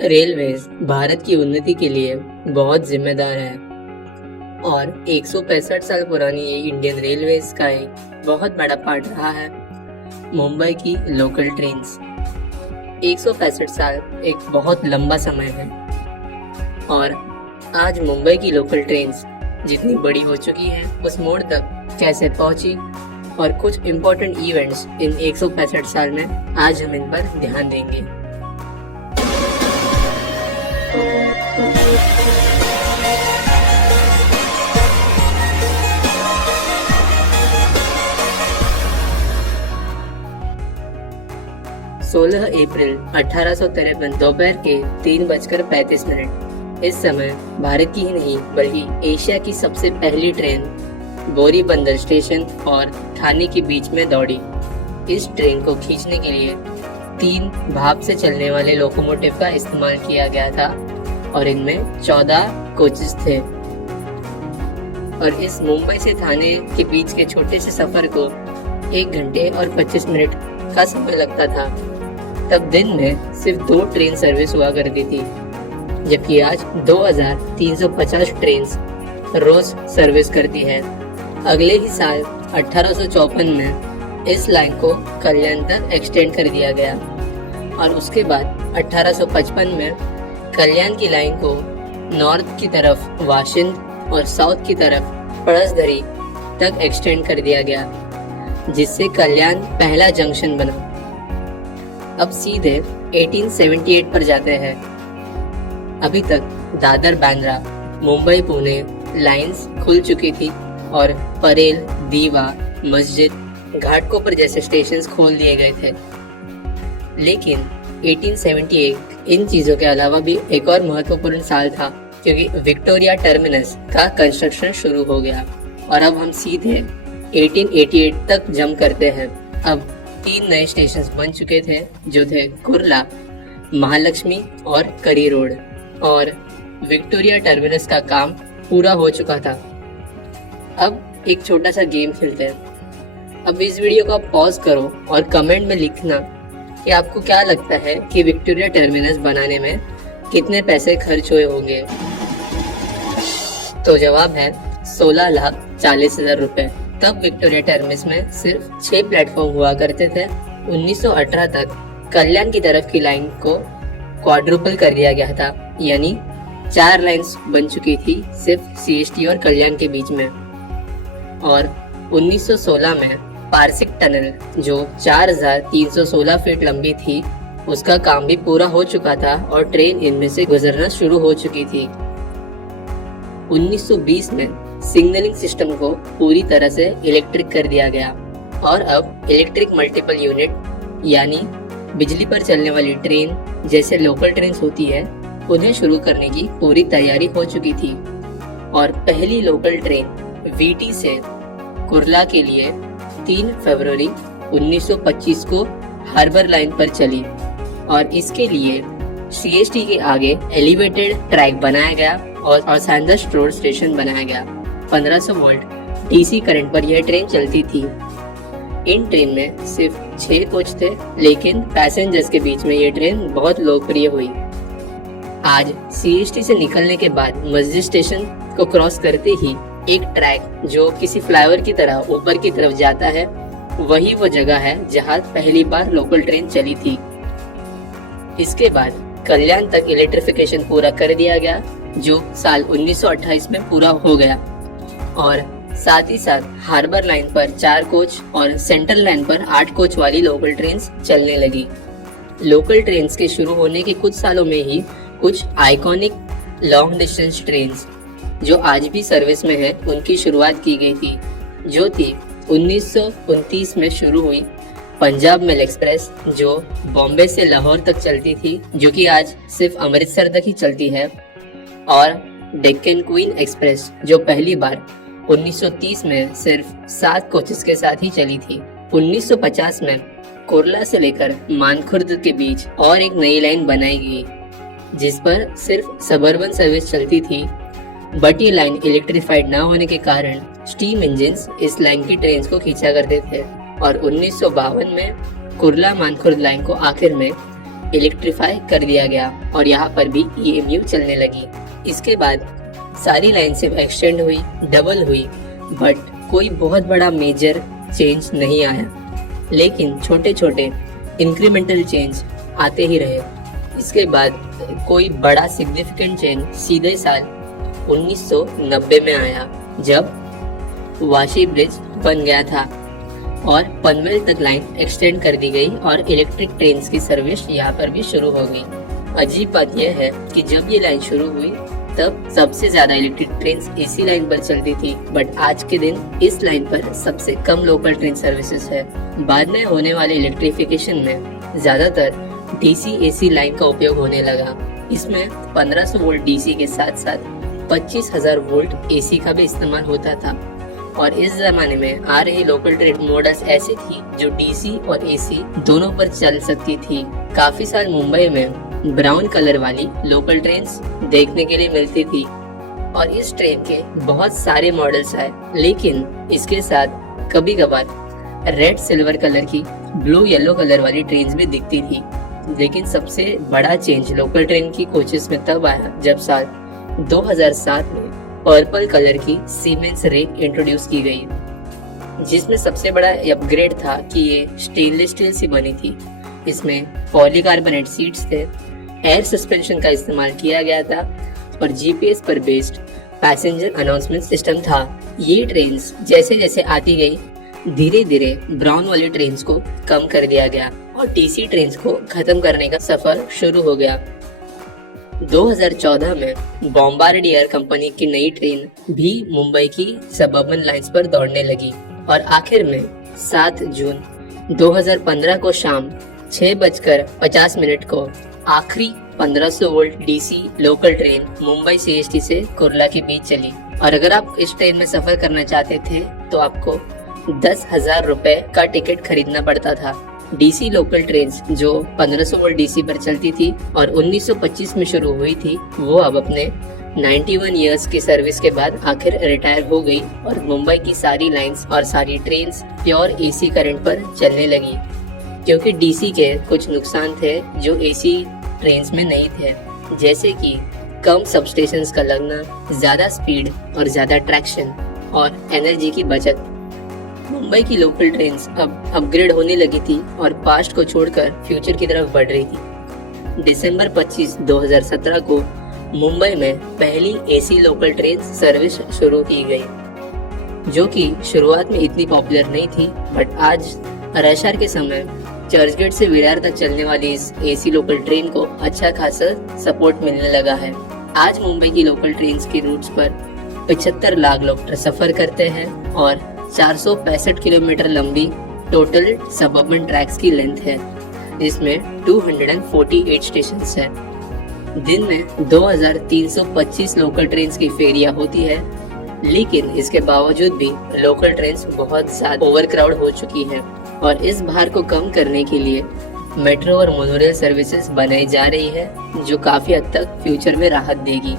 Railways Bharat की उन्नति के लिए बहुत जिम्मेदार है और 165 साल पुरानी ये इंडियन रेलवेज का एक बहुत बड़ा पार्ट रहा है। मुंबई की लोकल ट्रेन्स 165 साल एक बहुत लंबा समय है और आज मुंबई की लोकल ट्रेन्स जितनी बड़ी हो चुकी है उस मोड़ तक कैसे पहुंची और कुछ इम्पोर्टेंट इवेंट्स इन 165 साल में आज हम इन पर ध्यान देंगे। सोलह अप्रैल 1853 दोपहर के 3:35 इस समय भारत की ही नहीं बल्कि एशिया की सबसे पहली ट्रेन बोरी बंदर स्टेशन और ठाणे के बीच में दौड़ी। इस ट्रेन को खींचने के लिए 3 भाप से चलने वाले लोकोमोटिव का इस्तेमाल किया गया था और इनमें 14 कोचेस थे और इस मुंबई से ठाणे के बीच के छोटे से सफर को 1 घंटे और 25 मिनट का समय लगता था। तब दिन में सिर्फ 2 ट्रेन सर्विस हुआ करती थी, जबकि आज 2350 ट्रेन रोज सर्विस करती है। अगले ही साल 1854 में इस लाइन को कल्याण तक एक्सटेंड कर दिया गया और उसके बाद 1855 में कल्याण की लाइन को नॉर्थ की तरफ वाशिंद और साउथ की तरफ पड़सधरी तक एक्सटेंड कर दिया गया, जिससे कल्याण पहला जंक्शन बना। अब सीधे 1878 पर जाते हैं। अभी तक दादर बांद्रा मुंबई पुणे लाइंस खुल चुकी थी और परेल, दीवा, मस्जिद, घाटकोपर जैसे स्टेशंस खोल दिए गए थे। लेकिन 1878 इन चीजों के अलावा भी एक और महत्वपूर्ण साल था, क्योंकि विक्टोरिया टर्मिनस का कंस्ट्रक्शन शुरू हो गया और अब हम सीधे 1888 तक जंप करते हैं। अब 3 नए स्टेशन बन चुके थे, जो थे कुर्ला, महालक्ष्मी और करी रोड, और विक्टोरिया टर्मिनस का काम पूरा हो चुका था। अब एक छोटा सा गेम खेलते हैं। अब इस वीडियो को आप पॉज करो और कमेंट में लिखना कि आपको क्या लगता है कि विक्टोरिया टर्मिनस बनाने में कितने पैसे खर्च हुए होंगे। तो जवाब है 16,40,000 रुपए। तब विक्टोरिया टर्मिनस में सिर्फ 6 प्लेटफॉर्म हुआ करते थे। 1918 तक कल्याण की तरफ की लाइन को क्वाड्रुपल कर दिया गया था, यानी 4 लाइंस बन चुकी थी सिर्फ सीएसटी और कल्याण के बीच में। और 1916 में पारसिक टनल, जो 4316 फीट लंबी थी, उसका काम भी पूरा हो चुका था और ट्रेन इनमें से गुजरना शुरू हो चुकी थी। 1920 में सिग्नलिंग सिस्टम को पूरी तरह से इलेक्ट्रिक कर दिया गया और अब इलेक्ट्रिक मल्टीपल यूनिट यानी बिजली पर चलने वाली ट्रेन जैसे लोकल ट्रेन होती है उन्हें शुरू करने की पूरी तैयारी हो चुकी थी। और पहली लोकल ट्रेन वीटी से कुर्ला के लिए 3 फरवरी 1925 को हार्बर लाइन पर चली और इसके लिए सीएसटी के आगे एलिवेटेड ट्रैक बनाया गया और सैंडर्स रोड स्टेशन बनाया गया। 1500 वोल्ट डीसी करंट पर यह ट्रेन चलती थी। इन ट्रेन में सिर्फ 6 कोच थे, लेकिन पैसेंजर्स के बीच में ये ट्रेन बहुत लोकप्रिय हुई। आज सीएसटी से निकलने के बाद मस्जिद स्टेशन को क्रॉस करते ही एक ट्रैक जो किसी फ्लाईओवर की तरह ऊपर की तरफ जाता है, वही वो जगह है जहां पहली बार लोकल ट्रेन चली थी। इसके बाद कल्याण तक इलेक्ट्रिफिकेशन पूरा कर दिया गया, जो साल 1928 में पूरा हो गया और साथ ही साथ हार्बर लाइन पर 4 कोच और सेंट्रल लाइन पर 8 कोच वाली लोकल ट्रेन चलने लगी। लोकल ट्रेन के शुरू होने के कुछ सालों में ही कुछ आइकॉनिक लॉन्ग डिस्टेंस ट्रेन जो आज भी सर्विस में है उनकी शुरुआत की गई थी, जो थी 1929 में शुरू हुई पंजाब मेल एक्सप्रेस, जो बॉम्बे से लाहौर तक चलती थी, जो कि आज सिर्फ अमृतसर तक ही चलती है, और डेक्कन क्वीन एक्सप्रेस, जो पहली बार 1930 में सिर्फ 7 कोचेस के साथ ही चली थी। 1950 में कुर्ला से लेकर मानखुर्द के बीच और एक नई लाइन बनाई गई, जिस पर सिर्फ सबर्बन सर्विस चलती थी, बट ये लाइन इलेक्ट्रिफाइड ना होने के कारण स्टीम इंजिन्स इस लाइन की ट्रेन को खींचा करते थे और 1952 में कुर्ला मानखुर्द लाइन को आखिर में इलेक्ट्रीफाई कर दिया गया और यहाँ पर भी EMU चलने लगी। इसके बाद सारी लाइन सिर्फ एक्सटेंड हुई, डबल हुई, बट कोई बहुत बड़ा मेजर चेंज नहीं आया। लेकिन छोटे छोटे इंक्रीमेंटल चेंज आते ही रहे। इसके बाद कोई बड़ा सिग्निफिकेंट चेंज सीधे साल 1990 में आया, जब वाशी ब्रिज बन गया था और पनवेल तक लाइन एक्सटेंड कर दी गई और इलेक्ट्रिक ट्रेन की सर्विस यहाँ पर भी शुरू हो गई। अजीब बात यह है कि जब ये लाइन शुरू हुई तब सबसे ज्यादा इलेक्ट्रिक ट्रेन इसी लाइन पर चलती थी, बट आज के दिन इस लाइन पर सबसे कम लोकल ट्रेन सर्विसेज है। बाद में होने वाले इलेक्ट्रिफिकेशन में ज्यादातर DC AC लाइन का उपयोग होने लगा। इसमें 1500 वोल्ट DC के साथ साथ 25,000 वोल्ट AC का भी इस्तेमाल होता था। और इस जमाने में आ रही लोकल ट्रेन मॉडल्स ऐसी थी जो DC और AC दोनों पर चल सकती थी। काफी साल मुंबई में ब्राउन कलर वाली लोकल ट्रेन्स देखने के लिए मिलती थी और इस ट्रेन के बहुत सारे मॉडल्स आए, लेकिन इसके साथ कभी कभार रेड सिल्वर कलर की, ब्लू येलो कलर वाली ट्रेन्स भी दिखती थी। लेकिन सबसे बड़ा चेंज लोकल ट्रेन की कोचेस में तब आया जब साल 2007 में पर्पल कलर की सीमेंस रेक इंट्रोड्यूस की गई, जिसमें सबसे बड़ा अपग्रेड था कि ये स्टेनलेस स्टील से बनी थी। इसमें पॉलीकार्बोनेट सीट्स थे, एयर सस्पेंशन का इस्तेमाल किया गया था और GPS पर बेस्ड पैसेंजर अनाउंसमेंट सिस्टम था। ये ट्रेन जैसे जैसे आती गई धीरे धीरे ब्राउन वाली ट्रेन को कम कर दिया गया और DC ट्रेन को खत्म करने का सफर शुरू हो गया। 2014 में बॉम्बार्डियर कंपनी की नई ट्रेन भी मुंबई की सबअर्बन लाइंस पर दौड़ने लगी और आखिर में 7 जून 2015 को शाम 6:50 को आखिरी 1500 volt DC local train Mumbai CST से कुर्ला के बीच चली। और अगर आप इस ट्रेन में सफर करना चाहते थे तो आपको 10,000 रुपए का टिकट खरीदना पड़ता था। DC लोकल ट्रेन जो 1500 वोल्ट DC पर चलती थी और 1925 में शुरू हुई थी, वो अब अपने 91 इयर्स की सर्विस के बाद आखिर रिटायर हो गई और मुंबई की सारी लाइंस और सारी ट्रेन्स प्योर AC करंट पर चलने लगी, क्योंकि DC के कुछ नुकसान थे जो AC ट्रेन्स में नहीं थे, जैसे कि कम सबस्टेशंस का लगना, ज्यादा स्पीड और ज्यादा ट्रैक्शन और एनर्जी की बचत। मुंबई की लोकल ट्रेन्स अब अपग्रेड होने लगी थी और पास्ट को छोड़कर फ्यूचर की तरफ बढ़ रही थी। दिसंबर 25, 2017 को मुंबई में पहली AC लोकल ट्रेन सर्विस शुरू की गई, जो कि शुरुआत में इतनी पॉपुलर नहीं थी, बट आज रश आवर के समय चर्चगेट से विरार तक चलने वाली इस AC लोकल ट्रेन को अच्छा खासा सपोर्ट मिलने लगा है। आज मुंबई की लोकल ट्रेन के रूट्स पर 75 लाख लोग सफर करते हैं और 465 किलोमीटर लंबी टोटल सबअर्बन ट्रैक्स की लेंथ है, जिसमें 248 स्टेशन है। दिन में 2325 लोकल ट्रेन की फेरियां होती है, लेकिन इसके बावजूद भी लोकल ट्रेन बहुत ज्यादा ओवरक्राउड हो चुकी है और इस भार को कम करने के लिए मेट्रो और मोनोरेल सर्विसेज बनाई जा रही है, जो काफी हद तक फ्यूचर में राहत देगी।